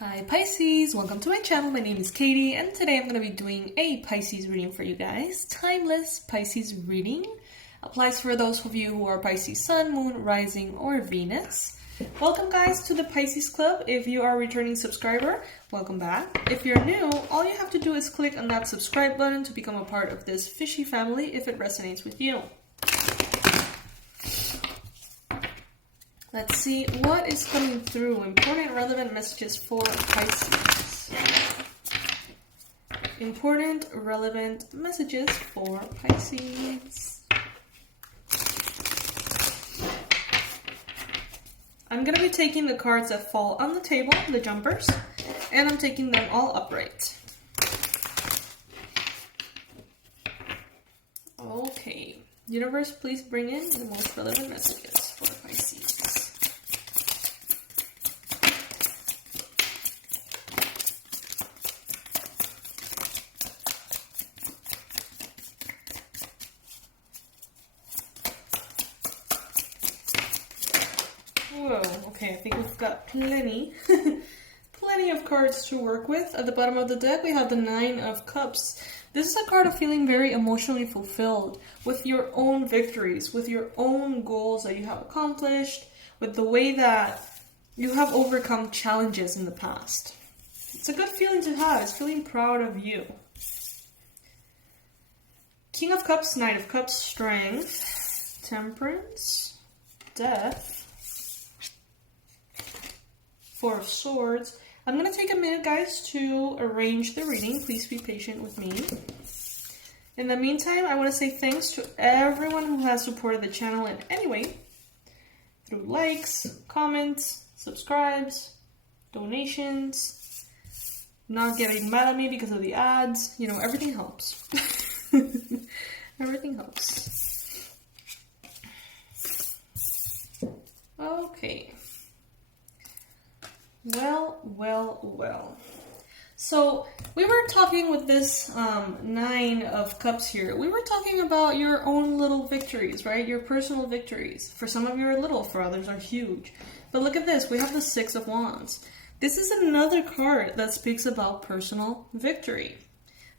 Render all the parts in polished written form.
Hi Pisces, welcome to my channel. My name is Katie and today I'm going to be doing a Pisces reading for you guys. Timeless Pisces reading. Applies for those of you who are Pisces Sun, Moon, Rising, or Venus. Welcome guys to the Pisces Club. If you are a returning subscriber, welcome back. If you're new, all you have to do is click on that subscribe button to become a part of this fishy family if it resonates with you. Let's see what is coming through. Important, relevant messages for Pisces. Important, relevant messages for Pisces. I'm going to be taking the cards that fall on the table, the jumpers, and I'm taking them all upright. Okay. Universe, please bring in the most relevant messages for Pisces. Whoa, okay, I think we've got plenty of cards to work with. At the bottom of the deck, we have the Nine of Cups. This is a card of feeling very emotionally fulfilled with your own victories, with your own goals that you have accomplished, with the way that you have overcome challenges in the past. It's a good feeling to have. It's feeling proud of you. King of Cups, Knight of Cups, Strength, Temperance, Death, Four of Swords. I'm going to take a minute, guys, to arrange the reading. Please be patient with me. In the meantime, I want to say thanks to everyone who has supported the channel in any way. Through likes, comments, subscribes, donations, not getting mad at me because of the ads. You know, everything helps. Everything helps. Okay. Well. So, we were talking with this Nine of Cups here. We were talking about your own little victories, right? Your personal victories. For some of you are little, for others are huge. But look at this. We have the Six of Wands. This is another card that speaks about personal victory.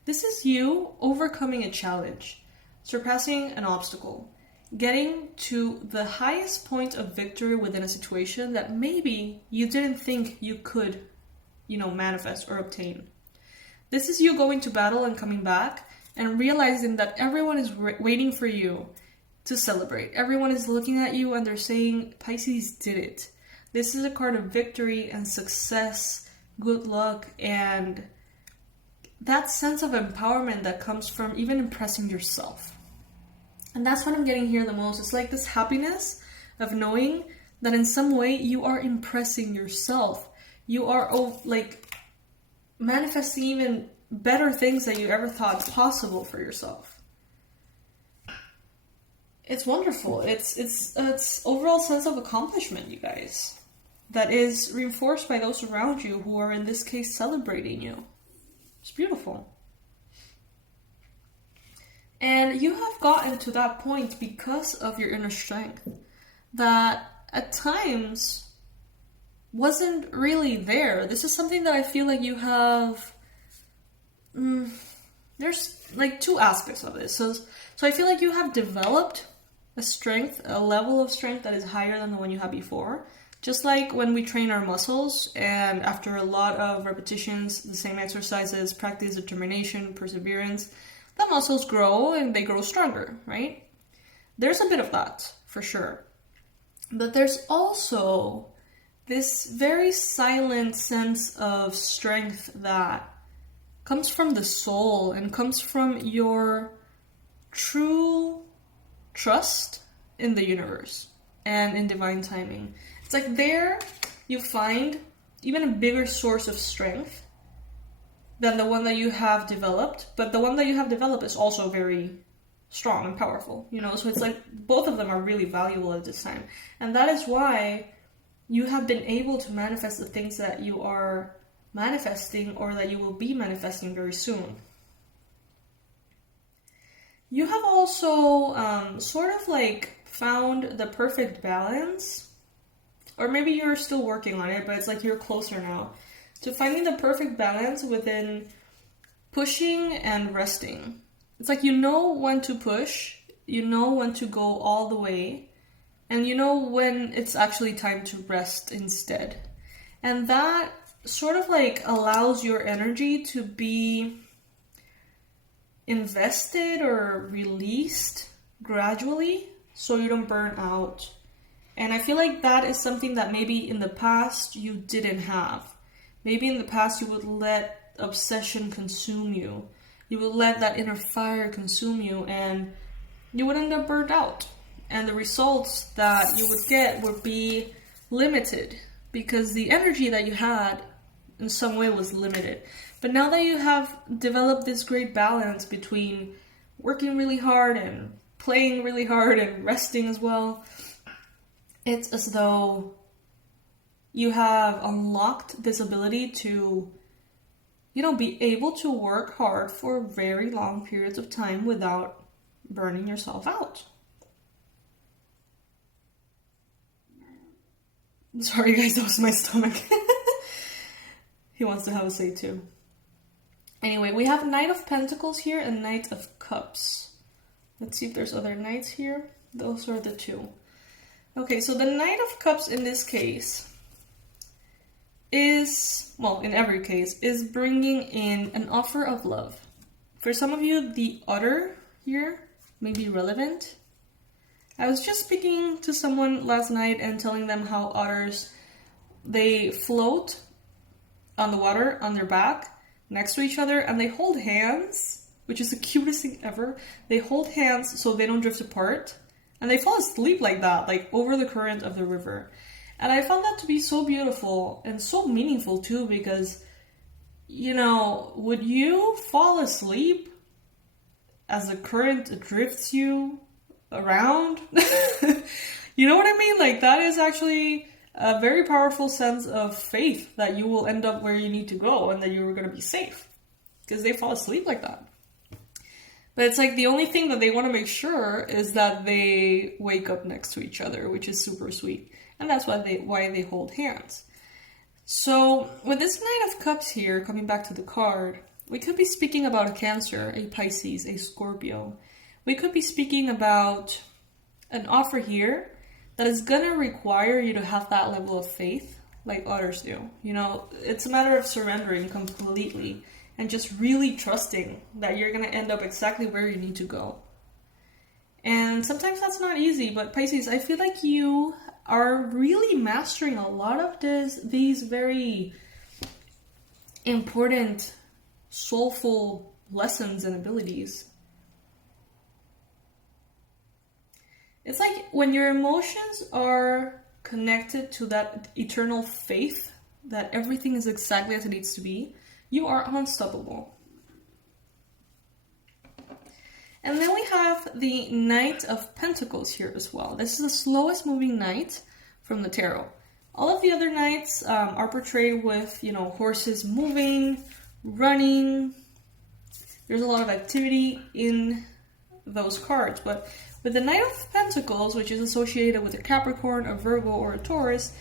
This is you overcoming a challenge, surpassing an obstacle, getting to the highest point of victory within a situation that maybe you didn't think you could, manifest or obtain. This is you going to battle and coming back and realizing that everyone is waiting for you to celebrate. Everyone is looking at you and they're saying, Pisces did it. This is a card of victory and success, good luck, and that sense of empowerment that comes from even impressing yourself. And that's what I'm getting here the most. It's like this happiness of knowing that in some way you are impressing yourself. You are manifesting even better things that you ever thought possible for yourself. It's wonderful. It's overall sense of accomplishment, you guys, that is reinforced by those around you who are in this case celebrating you. It's beautiful. And you have gotten to that point because of your inner strength that at times wasn't really there. This is something that I feel like you have... there's like two aspects of this. So I feel like you have developed a level of strength that is higher than the one you had before. Just like when we train our muscles and after a lot of repetitions, the same exercises, practice, determination, perseverance, the muscles grow and they grow stronger, right? There's a bit of that, for sure. But there's also this very silent sense of strength that comes from the soul and comes from your true trust in the universe and in divine timing. It's like there you find even a bigger source of strength than the one that you have developed, but the one that you have developed is also very strong and powerful, so it's like both of them are really valuable at this time. And that is why you have been able to manifest the things that you are manifesting or that you will be manifesting very soon. You have also sort of like found the perfect balance, or maybe you're still working on it, but it's like you're closer now, to finding the perfect balance within pushing and resting. It's like you know when to push, you know when to go all the way, and you know when it's actually time to rest instead. And that sort of like allows your energy to be invested or released gradually so you don't burn out. And I feel like that is something that maybe in the past you didn't have. Maybe in the past you would let obsession consume you. You would let that inner fire consume you, and you would end up burnt out. And the results that you would get would be limited because the energy that you had in some way was limited. But now that you have developed this great balance between working really hard and playing really hard and resting as well, it's as though you have unlocked this ability to, be able to work hard for very long periods of time without burning yourself out. Sorry guys, that was my stomach. He wants to have a say too. Anyway, we have Knight of Pentacles here and Knight of Cups. Let's see if there's other knights here. Those are the two. Okay, so the Knight of Cups in this case is, well, in every case, is bringing in an offer of love. For some of you, the otter here may be relevant. I was just speaking to someone last night and telling them how otters, they float on the water on their back next to each other and they hold hands, which is the cutest thing ever. They hold hands so they don't drift apart and they fall asleep like that, like over the current of the river. And I found that to be so beautiful and so meaningful too, because, would you fall asleep as the current drifts you around? You know what I mean? Like, that is actually a very powerful sense of faith that you will end up where you need to go and that you're going to be safe, because they fall asleep like that. But it's like the only thing that they want to make sure is that they wake up next to each other, which is super sweet. And that's why they hold hands. So with this Knight of Cups here, coming back to the card, we could be speaking about a Cancer, a Pisces, a Scorpio. We could be speaking about an offer here that is going to require you to have that level of faith like others do. It's a matter of surrendering completely and just really trusting that you're going to end up exactly where you need to go. And sometimes that's not easy, but Pisces, I feel like you are really mastering a lot of these very important, soulful lessons and abilities. It's like when your emotions are connected to that eternal faith that everything is exactly as it needs to be, you are unstoppable. And then we have the Knight of Pentacles here as well. This is the slowest moving knight from the tarot. All of the other knights are portrayed with, horses moving, running. There's a lot of activity in those cards. But with the Knight of Pentacles, which is associated with a Capricorn, a Virgo, or a Taurus,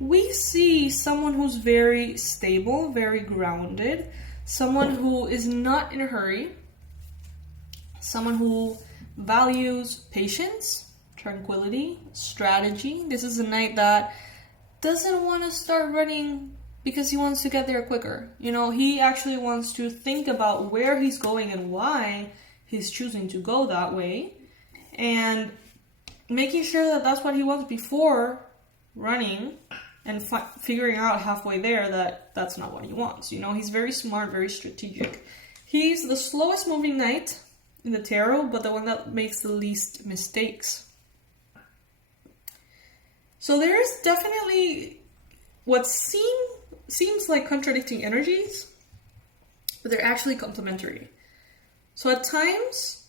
we see someone who's very stable, very grounded, someone who is not in a hurry, someone who values patience, tranquility, strategy. This is a knight that doesn't want to start running because he wants to get there quicker. He actually wants to think about where he's going and why he's choosing to go that way, and making sure that that's what he wants before running and figuring out halfway there that that's not what he wants. He's very smart, very strategic. He's the slowest moving knight in the tarot, but the one that makes the least mistakes. So there's definitely what seems like contradicting energies, but they're actually complementary. So at times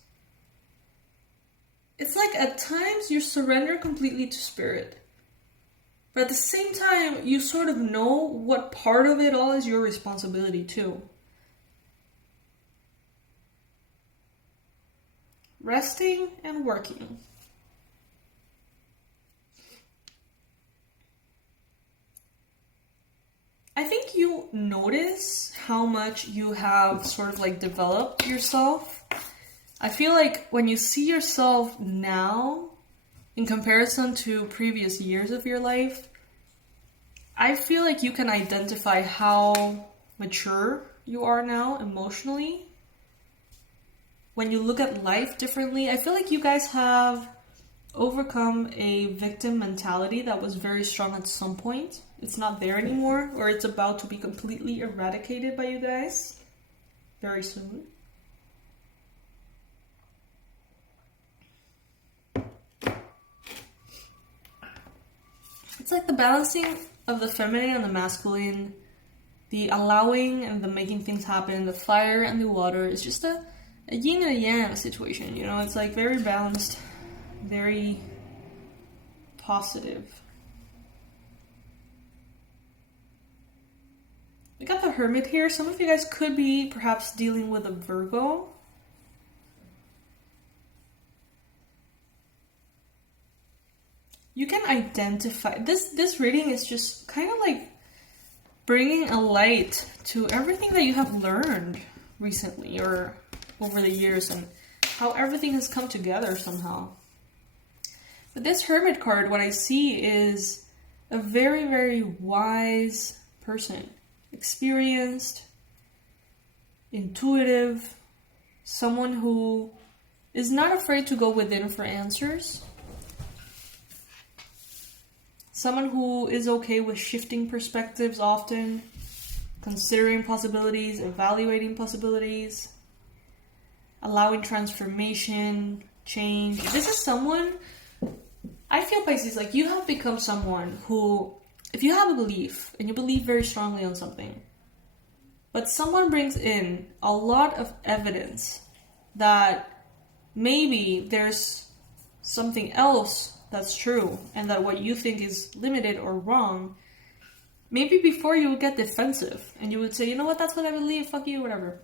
you surrender completely to spirit, but at the same time you sort of know what part of it all is your responsibility too. Resting and working. I think you notice how much you have sort of like developed yourself. I feel like when you see yourself now in comparison to previous years of your life, I feel like you can identify how mature you are now emotionally. When you look at life differently, I feel like you guys have overcome a victim mentality that was very strong at some point. It's not there anymore, or it's about to be completely eradicated by you guys very soon. It's like the balancing of the feminine and the masculine, the allowing and the making things happen, the fire and the water. It's just a yin and a yang situation, you know? It's like very balanced, very positive. We got the Hermit here. Some of you guys could be perhaps dealing with a Virgo. You can identify, this reading is just kind of like bringing a light to everything that you have learned recently or over the years and how everything has come together somehow. But this Hermit card, what I see is a very, very wise person. Experienced, intuitive, someone who is not afraid to go within for answers. Someone who is okay with shifting perspectives often, considering possibilities, evaluating possibilities, allowing transformation, change. This is someone, I feel, Pisces, like you have become someone who, if you have a belief and you believe very strongly on something, but someone brings in a lot of evidence that maybe there's something else that's true and that what you think is limited or wrong, maybe before you would get defensive and you would say, you know what, that's what I believe, fuck you, whatever.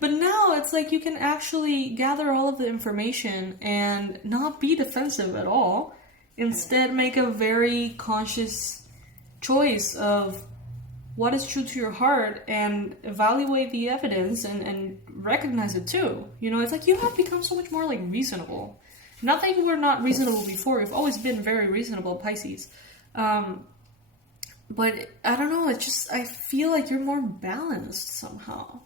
But now it's like you can actually gather all of the information and not be defensive at all. Instead, make a very conscious choice of what is true to your heart and evaluate the evidence and recognize it too. You know, it's like you have become so much more like reasonable. Not that you were not reasonable before. You've always been very reasonable, Pisces. But I don't know, it's just, I feel like you're more balanced somehow.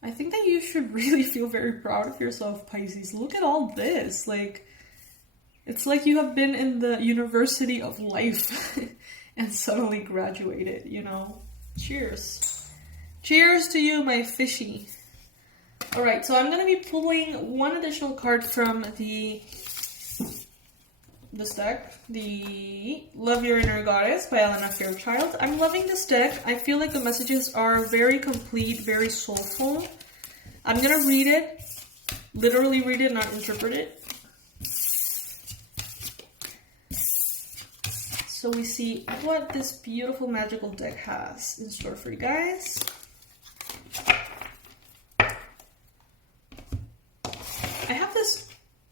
I think that you should really feel very proud of yourself, Pisces. Look at all this. Like, it's like you have been in the University of Life and suddenly graduated, you know? Cheers. Cheers to you, my fishy. Alright, so I'm going to be pulling one additional card from this deck, the Love Your Inner Goddess by Elena Fairchild. I'm loving this deck. I feel like the messages are very complete, very soulful. I'm going to read it, literally read it, not interpret it. So we see what this beautiful magical deck has in store for you guys. I have this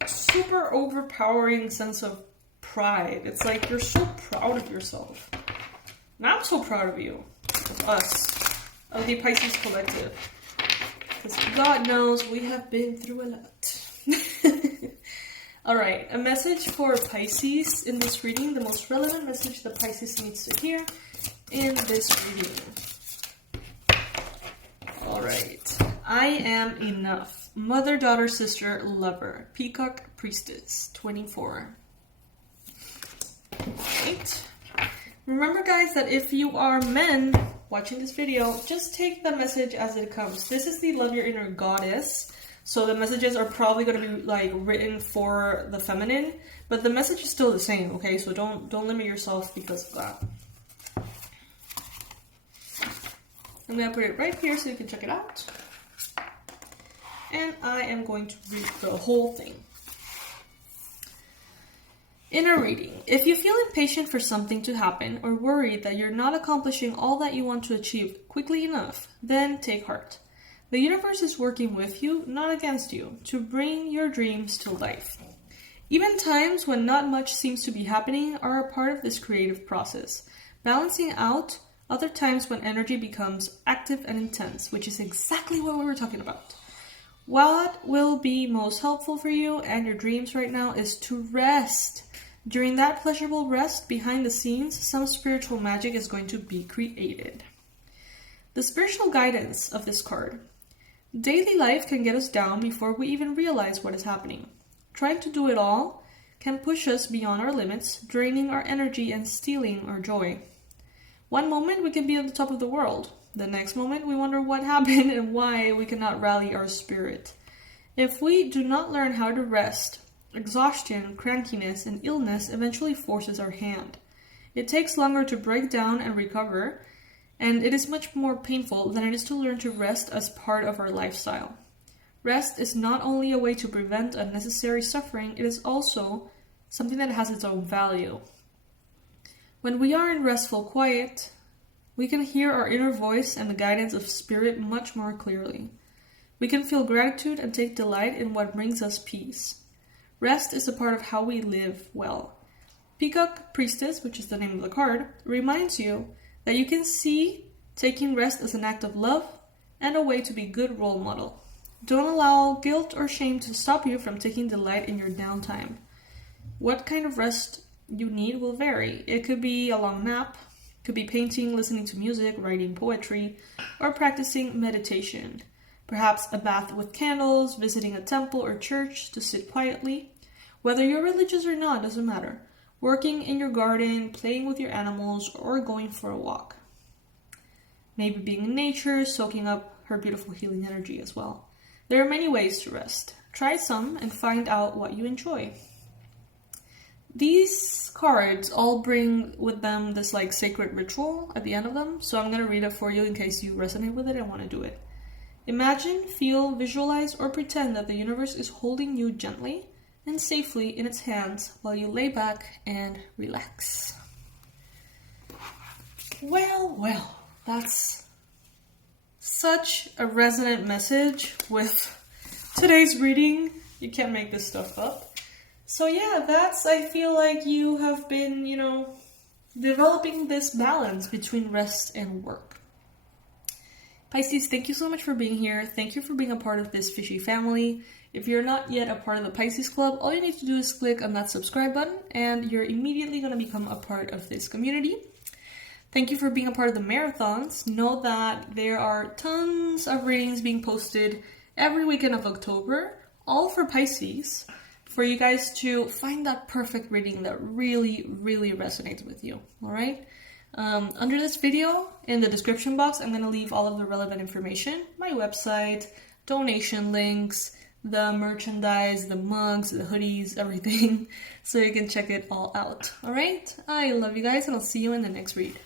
super overpowering sense of pride. It's like you're so proud of yourself. And I'm so proud of you, of us, of the Pisces collective. Because God knows we have been through a lot. Alright, a message for Pisces in this reading, the most relevant message that Pisces needs to hear in this reading. Alright, I am enough. Mother, daughter, sister, lover. Peacock, priestess, 24. Alright. Remember, guys, that if you are men watching this video, just take the message as it comes. This is the Love Your Inner Goddess. So the messages are probably going to be like written for the feminine, but the message is still the same, okay? So don't limit yourself because of that. I'm going to put it right here so you can check it out. And I am going to read the whole thing. Inner reading. If you feel impatient for something to happen or worried that you're not accomplishing all that you want to achieve quickly enough, then take heart. The universe is working with you, not against you, to bring your dreams to life. Even times when not much seems to be happening are a part of this creative process, balancing out other times when energy becomes active and intense, which is exactly what we were talking about. What will be most helpful for you and your dreams right now is to rest. During that pleasurable rest behind the scenes, some spiritual magic is going to be created. The spiritual guidance of this card. Daily life can get us down before we even realize what is happening. Trying to do it all can push us beyond our limits, draining our energy and stealing our joy. One moment we can be on the top of the world. The next moment we wonder what happened and why we cannot rally our spirit. If we do not learn how to rest, exhaustion, crankiness, and illness eventually forces our hand. It takes longer to break down and recover, and it is much more painful than it is to learn to rest as part of our lifestyle. Rest is not only a way to prevent unnecessary suffering, it is also something that has its own value. When we are in restful quiet, we can hear our inner voice and the guidance of spirit much more clearly. We can feel gratitude and take delight in what brings us peace. Rest is a part of how we live well. Peacock Priestess, which is the name of the card, reminds you that you can see taking rest as an act of love and a way to be a good role model. Don't allow guilt or shame to stop you from taking delight in your downtime. What kind of rest you need will vary. It could be a long nap, could be painting, listening to music, writing poetry, or practicing meditation. Perhaps a bath with candles, visiting a temple or church to sit quietly. Whether you're religious or not, doesn't matter. Working in your garden, playing with your animals, or going for a walk. Maybe being in nature, soaking up her beautiful healing energy as well. There are many ways to rest. Try some and find out what you enjoy. These cards all bring with them this sacred ritual at the end of them, so I'm going to read it for you in case you resonate with it and want to do it. Imagine, feel, visualize, or pretend that the universe is holding you gently and safely in its hands while you lay back and relax. Well, that's such a resonant message with today's reading. You can't make this stuff up. So yeah, I feel like you have been, developing this balance between rest and work. Pisces, thank you so much for being here. Thank you for being a part of this fishy family. If you're not yet a part of the Pisces Club, all you need to do is click on that subscribe button and you're immediately going to become a part of this community. Thank you for being a part of the marathons. Know that there are tons of readings being posted every weekend of October, all for Pisces, for you guys to find that perfect reading that really, really resonates with you, all right? Under this video, in the description box, I'm going to leave all of the relevant information, my website, donation links, the merchandise, the mugs, the hoodies, everything, so you can check it all out, all right? I love you guys, and I'll see you in the next read.